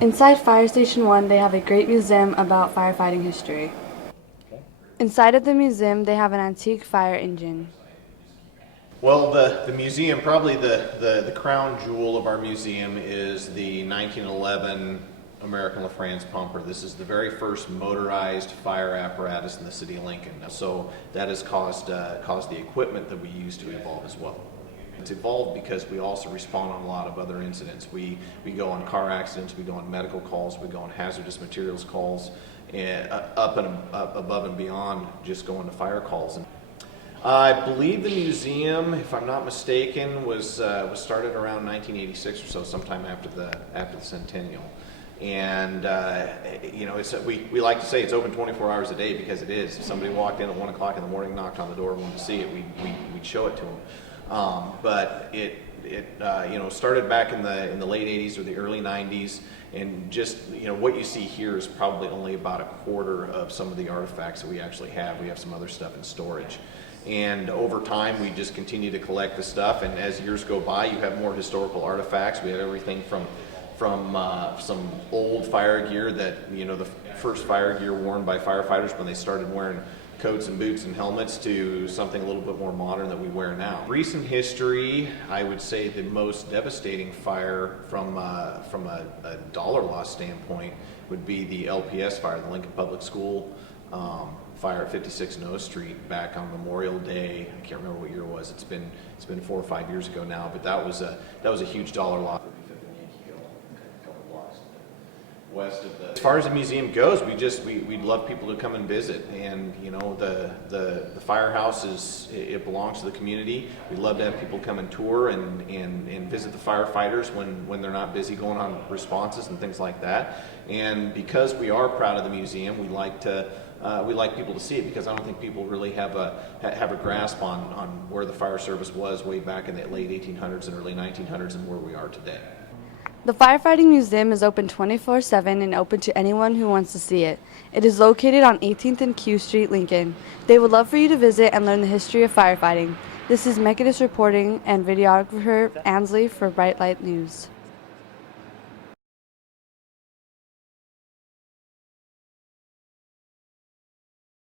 Inside Fire Station 1, they have a great museum about firefighting history. Inside of the museum, they have an antique fire engine. Well, the museum, probably the crown jewel of our museum is the 1911 American LaFrance pumper. This is the very first motorized fire apparatus in the city of Lincoln. So that has caused the equipment that we use to evolve as well. It's evolved because we also respond on a lot of other incidents. We go on car accidents, we go on medical calls, we go on hazardous materials calls, and above and beyond just going to fire calls. I believe the museum, if I'm not mistaken, was started around 1986 or so, sometime after the centennial. And we like to say it's open 24 hours a day because it is. If somebody walked in at 1 o'clock in the morning, knocked on the door, wanted to see it, we'd show it to them. But it started back in the late 80s or the early 90s, and just what you see here is probably only about a quarter of some of the artifacts that we actually have. We have some other stuff in storage. And over time, we just continue to collect the stuff. And as years go by, you have more historical artifacts. We have everything from some old fire gear that, the first fire gear worn by firefighters when they started wearing coats and boots and helmets, to something a little bit more modern that we wear now. Recent history, I would say the most devastating fire from a dollar loss standpoint would be the LPS fire, the Lincoln Public School fire at 56 Noah Street back on Memorial Day. I can't remember what year it was. It's been 4 or 5 years ago now, but that was a huge dollar loss. West of the. As far as the museum goes, we'd love people to come and visit, and the firehouse it belongs to the community. We'd love to have people come and tour and visit the firefighters when they're not busy going on responses and things like that. And because we are proud of the museum, we like people to see it, because I don't think people really have a grasp on where the fire service was way back in the late 1800s and early 1900s and where we are today. The Firefighting Museum is open 24/7 and open to anyone who wants to see it. It is located on 18th and Q Street, Lincoln. They would love for you to visit and learn the history of firefighting. This is Makdes reporting and videographer Ainsley for Bright Light News.